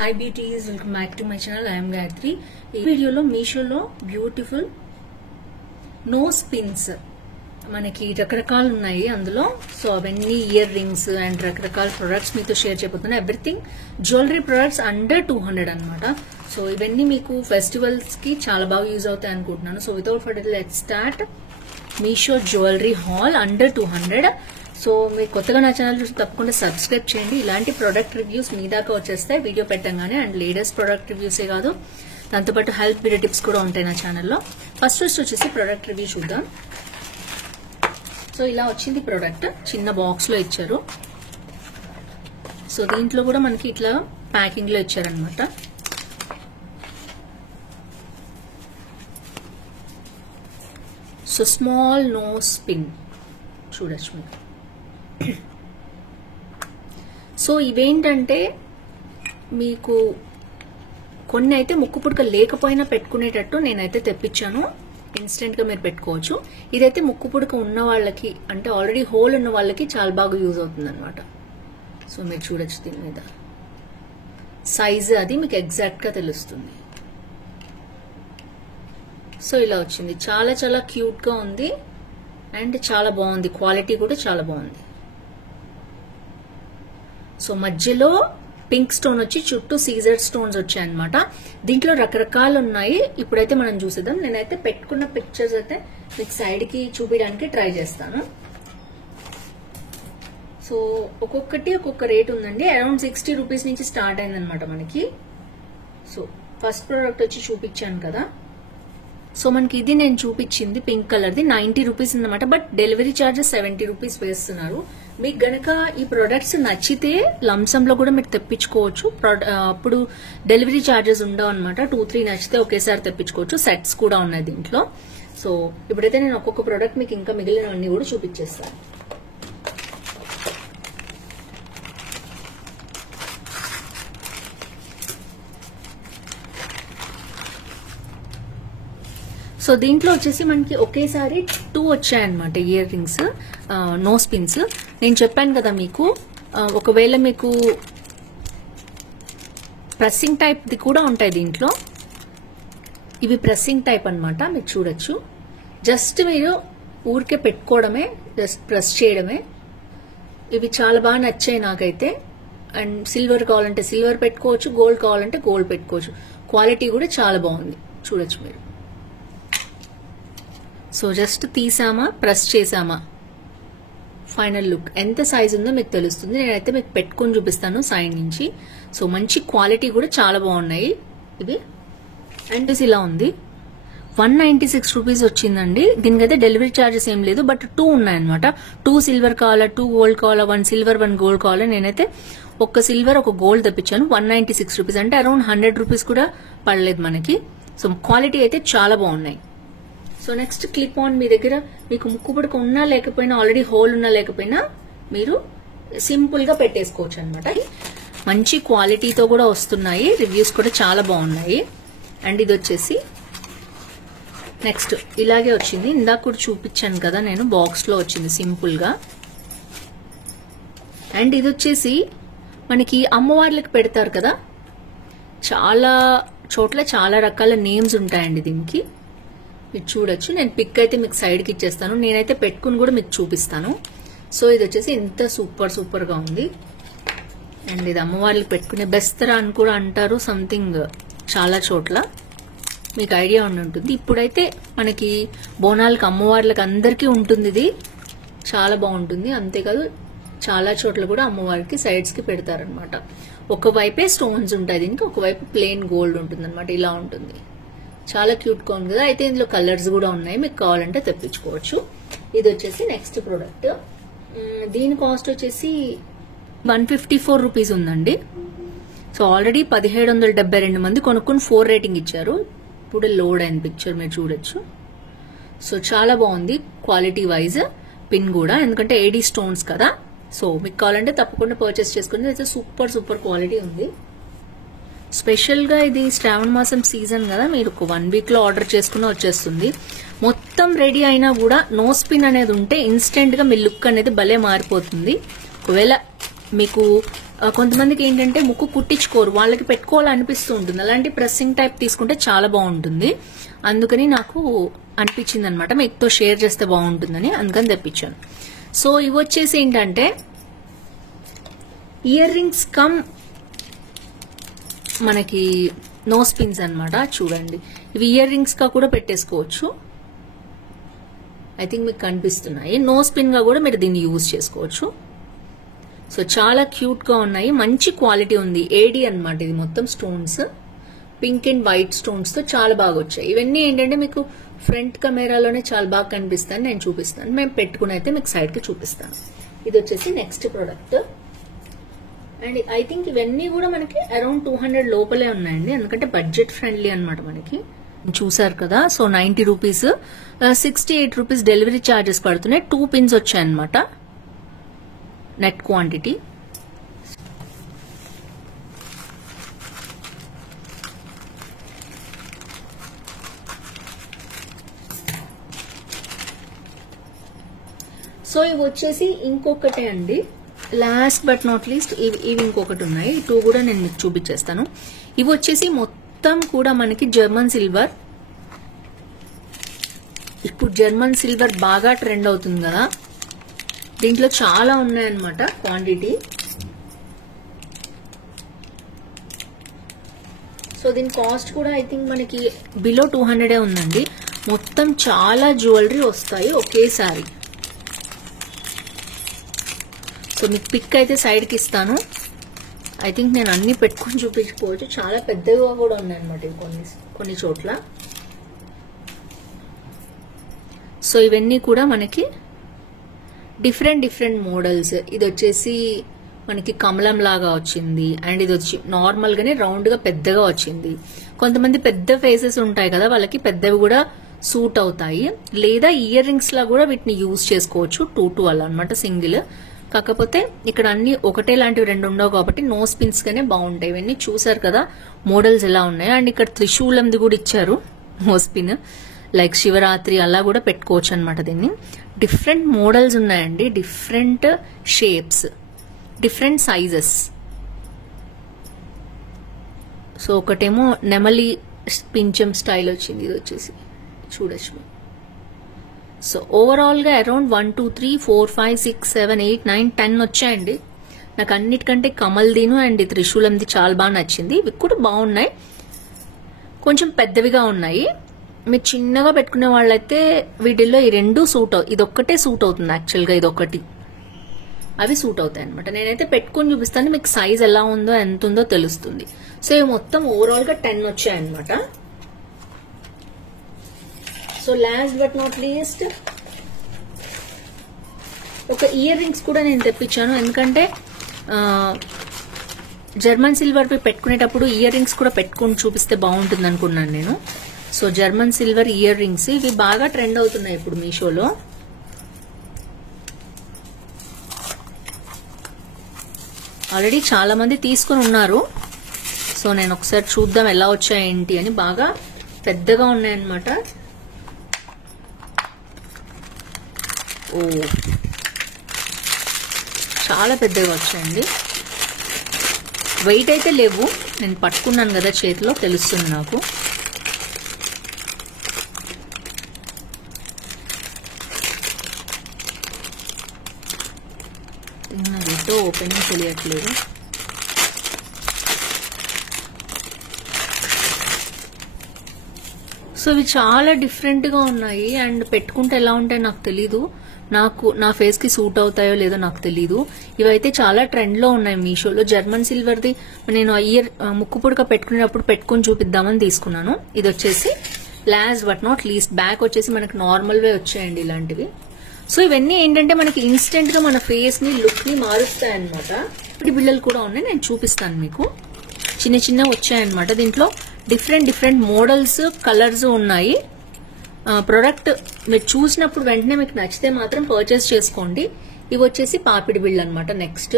Hi beauties, welcome back to my channel. I am Gayatri. ఈ వీడియోలో మీషోలో beautiful nose pins మనకి రకరకాలు ఉన్నాయి అందులో. సో అవన్నీ ఇయర్ రింగ్స్ అండ్ రకరకాల ప్రొడక్ట్స్ మీతో షేర్ చేయబోతున్నా. ఎవ్రీథింగ్ జ్యువెలరీ ప్రొడక్ట్స్ అండర్ 200 అనమాట. సో ఇవన్నీ మీకు ఫెస్టివల్స్ కి చాలా బాగా యూజ్ అవుతాయి అనుకుంటున్నాను. So without further let's start Meesho jewellery hall under 200. So మీరు కొత్తగా నా ఛానల్ చూసి తప్పకుండా సబ్స్క్రైబ్ చేయండి. ఇలాంటి ప్రొడక్ట్ రివ్యూస్ మీ దాకా వచ్చేస్తాయి వీడియో పెట్టంగానే. అండ్ లేటెస్ట్ ప్రొడక్ట్ రివ్యూసే కాదు, దాంతోపాటు హెల్ప్ వీడియో టిప్స్ కూడా ఉంటాయి నా ఛానల్లో. ఫస్ట్ వచ్చేసి ప్రొడక్ట్ రివ్యూ చూద్దాం. సో ఇలా వచ్చింది ప్రొడక్ట్, చిన్న బాక్స్ లో ఇచ్చారు. సో దీంట్లో కూడా మనకి ఇట్లా ప్యాకింగ్ లో ఇచ్చారనమాట. సో స్మాల్ నోస్ పిన్ చూడొచ్చు మీరు. సో ఇవేంటంటే మీకు కొన్ని అయితే ముక్కు పుడక లేకపోయినా పెట్టుకునేటట్టు నేనైతే తెప్పించాను. ఇన్స్టెంట్ గా మీరు పెట్టుకోవచ్చు. ఇదైతే ముక్కు పుడక ఉన్న వాళ్ళకి, అంటే ఆల్రెడీ హోల్ ఉన్న వాళ్ళకి చాలా బాగా యూజ్ అవుతుంది అనమాట. సో మీరు చూడొచ్చు దీని మీద సైజ్ అది మీకు ఎగ్జాక్ట్ గా తెలుస్తుంది. సో ఇలా వచ్చింది, చాలా చాలా క్యూట్ గా ఉంది అండ్ చాలా బాగుంది. క్వాలిటీ కూడా చాలా బాగుంది. సో మధ్యలో పింక్ స్టోన్ వచ్చి చుట్టూ సీజర్ స్టోన్స్ వచ్చాయన్నమాట. దీంట్లో రకరకాలు ఉన్నాయి. ఇప్పుడైతే మనం చూసేద్దాం. నేనైతే పెట్టుకున్న పిక్చర్స్ అయితే మీకు సైడ్ కి చూపించడానికి ట్రై చేస్తాను. సో ఒక్కొక్కటి ఒక్కొక్క రేట్ ఉందండి. అరౌండ్ 60 రూపీస్ నుంచి స్టార్ట్ అయిందనమాట మనకి. సో ఫస్ట్ ప్రోడక్ట్ వచ్చి చూపించాను కదా. సో మనకి ఇది నేను చూపించింది పింక్ కలర్ ది 90 రూపీస్ అన్నమాట. బట్ డెలివరీ చార్జెస్ 70 రూపీస్ వేస్తున్నారు. మీకు గనక ఈ ప్రొడక్ట్స్ నచ్చితే లంసమ్ లో కూడా మీరు తెప్పించుకోవచ్చు. అప్పుడు డెలివరీ చార్జెస్ ఉండవు అనమాట. 2-3 నచ్చితే ఒకేసారి తెప్పించుకోవచ్చు. సెట్స్ కూడా ఉన్నాయి దీంట్లో. సో ఇప్పుడైతే నేను ఒక్కొక్క ప్రోడక్ట్ మీకు ఇంకా మిగిలినవన్నీ కూడా చూపించేస్తాను. సో దీంట్లో వచ్చేసి మనకి ఒకేసారి 2 వచ్చాయన్నమాట ఇయర్ రింగ్స్, నోస్ పిన్స్. నేను చెప్పాను కదా మీకు, ఒకవేళ మీకు ప్రెస్సింగ్ టైప్ ది కూడా ఉంటాయి దీంట్లో. ఇవి ప్రెస్సింగ్ టైప్ అన్నమాట. మీరు చూడొచ్చు. జస్ట్ మీరు ఊరికే పెట్టుకోవడమే, జస్ట్ ప్రెస్ చేయడమే. ఇవి చాలా బాగా నచ్చాయి నాకైతే. అండ్ సిల్వర్ కావాలంటే సిల్వర్ పెట్టుకోవచ్చు, గోల్డ్ కావాలంటే గోల్డ్ పెట్టుకోవచ్చు. క్వాలిటీ కూడా చాలా బాగుంది, చూడొచ్చు మీరు. సో జస్ట్ తీసామా, ప్రెస్ చేసామా, ఫైనల్ లుక్ ఎంత సైజ్ ఉందో మీకు తెలుస్తుంది. నేనైతే మీకు పెట్టుకొని చూపిస్తాను సైడ్ నుంచి. సో మంచి క్వాలిటీ కూడా చాలా బాగున్నాయి ఇవి. అండ్ ఇలా ఉంది. 196 రూపీస్ వచ్చిందండి. దీనికైతే డెలివరీ చార్జెస్ ఏం లేదు. బట్ 2 ఉన్నాయన్నమాట. 2 సిల్వర్ కావాలా, 2 గోల్డ్ కావాలా, 1 సిల్వర్ 1 గోల్డ్ కావాలా. నేనైతే ఒక సిల్వర్ ఒక గోల్డ్ తెప్పించాను. 196 రూపీస్ అంటే అరౌండ్ 100 రూపీస్ కూడా పడలేదు మనకి. సో క్వాలిటీ అయితే చాలా బాగున్నాయి. So next clip on. మీ దగ్గర మీకు ముక్కు పుడక ఉన్నా లేకపోయినా, ఆల్రెడీ హోల్ ఉన్నా లేకపోయినా మీరు సింపుల్ గా పెట్టేసుకోవచ్చు అనమాట. మంచి క్వాలిటీతో కూడా వస్తున్నాయి. రివ్యూస్ కూడా చాలా బాగున్నాయి. అండ్ ఇది వచ్చేసి నెక్స్ట్ ఇలాగే వచ్చింది. ఇందాక కూడా చూపించాను కదా నేను, బాక్స్ లో వచ్చింది సింపుల్ గా. అండ్ ఇది వచ్చేసి మనకి అమ్మవార్లకు పెడతారు కదా, చాలా చోట్ల చాలా రకాల నేమ్స్ ఉంటాయండి దీనికి. మీరు చూడొచ్చు. నేను పిక్ అయితే మీకు సైడ్ కి ఇచ్చేస్తాను. నేనైతే పెట్టుకుని కూడా మీకు చూపిస్తాను. సో ఇది వచ్చేసి ఇంత సూపర్ సూపర్ గా ఉంది. అండ్ ఇది అమ్మవార్లకు పెట్టుకునే బెస్తరా అని కూడా అంటారు సంథింగ్ చాలా చోట్ల. మీకు ఐడియా ఉండి ఉంటుంది. ఇప్పుడైతే మనకి బోనాలకు అమ్మవార్లకు అందరికీ ఉంటుంది. ఇది చాలా బాగుంటుంది. అంతేకాదు చాలా చోట్ల కూడా అమ్మవారికి సైడ్స్ కి పెడతారనమాట. ఒకవైపే స్టోన్స్ ఉంటాయి దీనికి, ఒకవైపు ప్లెయిన్ గోల్డ్ ఉంటుంది అనమాట. ఇలా ఉంటుంది. చాలా క్యూట్ గా ఉంది కదా. అయితే ఇందులో కలర్స్ కూడా ఉన్నాయి, మీకు కావాలంటే తెప్పించుకోవచ్చు. ఇది వచ్చేసి నెక్స్ట్ ప్రోడక్ట్. దీని కాస్ట్ వచ్చేసి 154 రూపీస్ ఉందండి. సో ఆల్రెడీ 1772 మంది కొనుక్కుని 4 రేటింగ్ ఇచ్చారు. ఇప్పుడు లోడ్ అయిన పిక్చర్ మీరు చూడొచ్చు. సో చాలా బాగుంది క్వాలిటీ వైజ్. పిన్ కూడా, ఎందుకంటే ఏడీ స్టోన్స్ కదా. సో మీకు కావాలంటే తప్పకుండా పర్చేస్ చేసుకుని. అయితే సూపర్ సూపర్ క్వాలిటీ ఉంది. స్పెషల్ గా ఇది శ్రావణ మాసం సీజన్ కదా, మీరు ఒక 1 వీక్ లో ఆర్డర్ చేసుకున్న వచ్చేస్తుంది. మొత్తం రెడీ అయినా కూడా నోస్ పిన్ అనేది ఉంటే ఇన్స్టెంట్ గా మీ లుక్ అనేది భలే మారిపోతుంది. ఒకవేళ మీకు కొంతమందికి ఏంటంటే ముక్కు కుట్టించుకోరు, వాళ్ళకి పెట్టుకోవాలనిపిస్తూ ఉంటుంది. అలాంటి ప్రెస్సింగ్ టైప్ తీసుకుంటే చాలా బాగుంటుంది. అందుకని నాకు అనిపించింది అనమాట, మీతో షేర్ చేస్తే బాగుంటుందని, అందుకని తెప్పించాను. సో ఇవి వచ్చేసి ఏంటంటే ఇయర్ రింగ్స్ కమ్ మనకి నోస్ పిన్స్ అనమాట. చూడండి, ఇవి ఇయర్ రింగ్స్ గా కూడా పెట్టేసుకోవచ్చు. ఐ థింక్ మీకు కనిపిస్తున్నాయి. నోస్ పిన్ గా కూడా మీరు దీన్ని యూజ్ చేసుకోవచ్చు. సో చాలా క్యూట్ గా ఉన్నాయి, మంచి క్వాలిటీ ఉంది. ఏడి అన్నమాట ఇది మొత్తం stones, pink and white stones తో చాలా బాగా వచ్చాయి. ఇవన్నీ ఏంటంటే మీకు ఫ్రంట్ కెమెరాలోనే చాలా బాగా కనిపిస్తాను, నేను చూపిస్తాను. మేము పెట్టుకుని అయితే మీకు సైడ్ కి చూపిస్తాను. ఇది వచ్చేసి next product. And I think ఇవన్నీ కూడా మనకి అరౌండ్ 200 లోపలే ఉన్నాయండి, ఎందుకంటే బడ్జెట్ ఫ్రెండ్లీ అనమాట మనకి. చూసారు కదా. So 90 rupees, 68 rupees delivery charges పడుతున్నాయి. 2 పిన్స్ వచ్చాయన్నమాట నెట్ క్వాంటిటీ. సో ఇవి వచ్చేసి ఇంకొకటే అండి, లాస్ట్ బట్ నాట్ లీస్ట్ ఇవి ఇంకొకటి ఉన్నాయి. 2 కూడా నేను మీకు చూపించేస్తాను. ఇవి వచ్చేసి మొత్తం కూడా మనకి జర్మన్ సిల్వర్. ఇప్పుడు జర్మన్ సిల్వర్ బాగా ట్రెండ్ అవుతుంది కదా, దీంట్లో చాలా ఉన్నాయన్నమాట క్వాంటిటీ. సో దీని కాస్ట్ కూడా ఐ థింక్ మనకి బిలో 200 ఉందండి. మొత్తం చాలా జ్యువెలరీ వస్తాయి ఒకేసారి. సో మీకు పిక్ అయితే సైడ్కి ఇస్తాను. ఐ థింక్ నేను అన్ని పెట్టుకొని చూపించుకోవచ్చు, చాలా పెద్దగా కూడా ఉన్నాయన్నమాట ఇవి కొన్ని చోట్ల. సో ఇవన్నీ కూడా మనకి డిఫరెంట్ మోడల్స్. ఇది వచ్చేసి మనకి కమలం లాగా వచ్చింది, అండ్ ఇది వచ్చి నార్మల్ గానే రౌండ్ గా పెద్దగా వచ్చింది. కొంతమంది పెద్ద ఫేసెస్ ఉంటాయి కదా, వాళ్ళకి పెద్దవి కూడా సూట్ అవుతాయి. లేదా ఇయర్ రింగ్స్ లా కూడా వీటిని యూజ్ చేసుకోవచ్చు, 2 అలా అనమాట, సింగిల్. కాకపోతే ఇక్కడ అన్ని ఒకటే లాంటివి 2 ఉండవు కాబట్టి నోస్ పిన్స్ గానే బాగుంటాయి. ఇవన్నీ చూసారు కదా మోడల్స్ ఎలా ఉన్నాయి. అండ్ ఇక్కడ త్రిశూలంది కూడా ఇచ్చారు నోస్ పిన్, లైక్ శివరాత్రి అలా కూడా పెట్టుకోవచ్చు అనమాట. దీన్ని డిఫరెంట్ మోడల్స్ ఉన్నాయండి, different shapes, different sizes. So ఒకటేమో నెమలి పించం స్టైల్ వచ్చింది, ఇది వచ్చేసి చూడొచ్చు. సో ఓవరాల్ గా అరౌండ్ 1 2 3 4 5 6 7 8 9 10 వచ్చాయండి. నాకు అన్నిటికంటే కమల్దీను అండ్ త్రిశూలంది చాలా బాగా నచ్చింది. ఇవి కూడా బాగున్నాయి, కొంచెం పెద్దవిగా ఉన్నాయి. మీరు చిన్నగా పెట్టుకునే వాళ్ళైతే వీటిల్లో ఈ 2 సూట్ ఇదొక్కటే సూట్ అవుతుంది యాక్చువల్గా, ఇదొక్కటి అవి సూట్ అవుతాయి అనమాట. నేనైతే పెట్టుకుని చూపిస్తాను, మీకు సైజ్ ఎలా ఉందో ఎంత ఉందో తెలుస్తుంది. సో ఇవి మొత్తం ఓవరాల్ గా 10 వచ్చాయన్నమాట. So last but not least ఒక ఇయర్ రింగ్స్ కూడా నేను తెప్పించాను, ఎందుకంటే జర్మన్ సిల్వర్ పెట్టుకునేటప్పుడు ఇయర్ రింగ్స్ కూడా పెట్టుకుని చూపిస్తే బాగుంటుంది అనుకున్నాను నేను. So German silver ear rings ఇవి బాగా ట్రెండ్ అవుతున్నాయి ఇప్పుడు మీషోలో. ఆల్రెడీ చాలా మంది తీసుకుని ఉన్నారు. సో నేను ఒకసారి చూద్దాం ఎలా వచ్చాయేంటి అని. బాగా పెద్దగా ఉన్నాయన్నమాట. ఓ చాలా పెద్దగా వచ్చాయండి. వెయిట్ అయితే లేవు, నేను పట్టుకున్నాను కదా చేతిలో, తెలుస్తుంది నాకు. నాకేంటో ఓపెనింగ్ తెలియట్లేదు. సో ఇవి చాలా డిఫరెంట్ గా ఉన్నాయి, అండ్ పెట్టుకుంటే ఎలా ఉంటాయో నాకు తెలీదు. నా ఫేస్ కి సూట్ అవుతాయో లేదో నాకు తెలీదు. ఇవైతే చాలా ట్రెండ్ లో ఉన్నాయి మీషోలో. జర్మన్ సిల్వర్ది నేను ఇయర్ ముక్కు పుడక పెట్టుకునేటప్పుడు పెట్టుకుని చూపిద్దామని తీసుకున్నాను. ఇది వచ్చేసి last but not least back వచ్చేసి మనకి నార్మల్ వే వచ్చాయండి ఇలాంటివి. సో ఇవన్నీ ఏంటంటే మనకి ఇన్స్టెంట్ గా మన ఫేస్ ని లుక్ ని మారుస్తాయి అనమాట. ఇప్పుడు బిళ్ళలు కూడా ఉన్నాయి, నేను చూపిస్తాను మీకు. చిన్న వచ్చాయన్నమాట. దీంట్లో డిఫరెంట్ మోడల్స్, కలర్స్ ఉన్నాయి. ప్రొడక్ట్ మీరు చూసినప్పుడు వెంటనే మీకు నచ్చితే మాత్రం పర్చేస్ చేసుకోండి. ఇవి వచ్చేసి పాపిడి బిళ్ళ అనమాట. నెక్స్ట్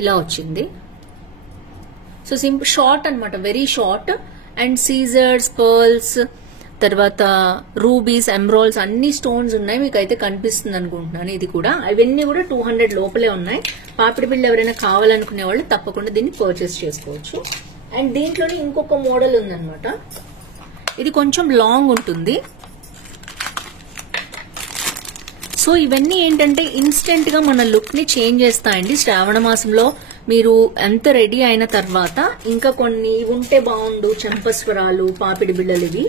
ఇలా వచ్చింది. సో సింపుల్ షార్ట్ అనమాట, very short. And scissors, pearls, తర్వాత రూబీస్, ఎమరాల్డ్స్ అన్ని స్టోన్స్ ఉన్నాయి. మీకు అయితే కనిపిస్తుంది అనుకుంటున్నాను. ఇది కూడా అవన్నీ కూడా 200 లోపలే ఉన్నాయి. పాపిడి బిళ్ళ ఎవరైనా కావాలనుకునే వాళ్ళు తప్పకుండా దీన్ని పర్చేస్ చేసుకోవచ్చు. అండ్ దీంట్లోనే ఇంకొక మోడల్ ఉందన్నమాట. ఇది కొంచెం లాంగ్ ఉంటుంది. సో ఇవన్నీ ఏంటంటే ఇన్స్టెంట్ గా మన లుక్ ని చేంజ్ చేస్తాయండి. శ్రావణ మాసంలో మీరు ఎంత రెడీ అయిన తర్వాత ఇంకా కొన్ని ఉంటే బాగుండు చెంపస్వరాలు, పాపిడి బిళ్ళలు ఇవి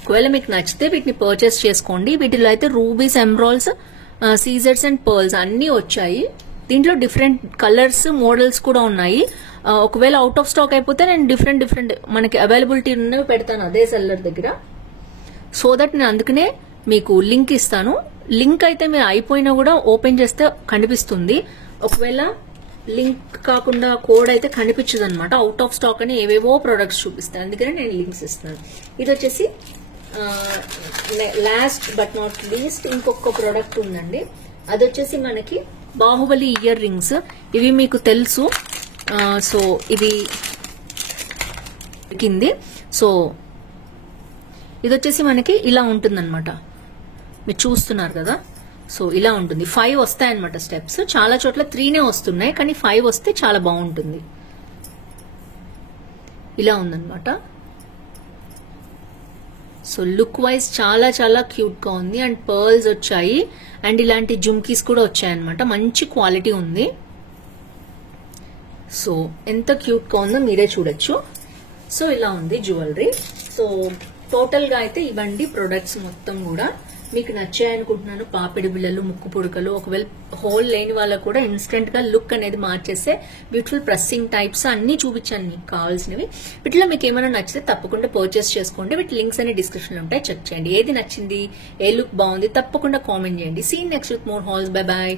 ఒకవేళ మీకు నచ్చితే వీటిని పర్చేస్ చేసుకోండి. వీటిలో అయితే rubies, emeralds, scissors and pearls అన్ని వచ్చాయి. దీంట్లో డిఫరెంట్ కలర్స్, మోడల్స్ కూడా ఉన్నాయి. ఒకవేళ అవుట్ ఆఫ్ స్టాక్ అయిపోతే నేను డిఫరెంట్ మనకి అవైలబిలిటీ ఉన్నవి పెడతాను అదే సెల్లర్ దగ్గర. సో దట్ నేను అందుకనే మీకు లింక్ ఇస్తాను. లింక్ అయితే మీరు అయిపోయినా కూడా ఓపెన్ చేస్తే కనిపిస్తుంది. ఒకవేళ లింక్ కాకుండా కోడ్ అయితే కనిపించదు అనమాట. అవుట్ ఆఫ్ స్టాక్ అని ఏవేవో ప్రొడక్ట్స్ చూపిస్తాను, అందుకనే నేను లింక్స్ ఇస్తాను. ఇది వచ్చేసి లాస్ట్ బట్ నాట్ లీస్ట్ ఇంకొక ప్రొడక్ట్ ఉందండి. అది వచ్చేసి మనకి బాహుబలి ఇయర్ రింగ్స్. ఇవి మీకు తెలుసు. సో ఇది కింది. సో ఇది వచ్చేసి మనకి ఇలా ఉంటుందన్నమాట. మీరు చూస్తున్నారు కదా. సో ఇలా ఉంటుంది. 5 వస్తాయన్నమాట స్టెప్స్. చాలా చోట్ల 3నే వస్తున్నాయి, కానీ 5 వస్తే చాలా బాగుంటుంది. ఇలా ఉందన్నమాట. సో లుక్ వైజ్ చాలా చాలా క్యూట్ గా ఉంది. అండ్ పర్ల్స్ వచ్చాయి అండ్ ఇలాంటి జుమ్కీస్ కూడా వచ్చాయన్నమాట. మంచి క్వాలిటీ ఉంది. సో ఎంత క్యూట్ గా ఉందో మీరే చూడొచ్చు. సో ఇలా ఉంది జ్యువెలరీ. సో టోటల్ గా అయితే ఇవ్వండి ప్రొడక్ట్స్ మొత్తం కూడా మీకు నచ్చాయనుకుంటున్నాను. పాపిడి బిళ్ళలు, ముక్కు పుడకలు, ఒకవేళ హోల్ లేని వాళ్ళకు కూడా ఇన్స్టెంట్ గా లుక్ అనేది మార్చేస్తే బ్యూటిఫుల్ ప్రెస్సింగ్ టైప్స్ అన్ని చూపించాను మీకు కావాల్సినవి. వీటిలో మీకు ఏమైనా నచ్చితే తప్పకుండా పర్చేస్ చేసుకోండి. వీటి లింక్స్ అన్ని డిస్క్రిప్షన్ లో ఉంటాయి, చెక్ చేయండి. ఏది నచ్చింది, ఏ లుక్ బాగుంది తప్పకుండా కామెంట్ చేయండి. See next with more hauls. Bye bye.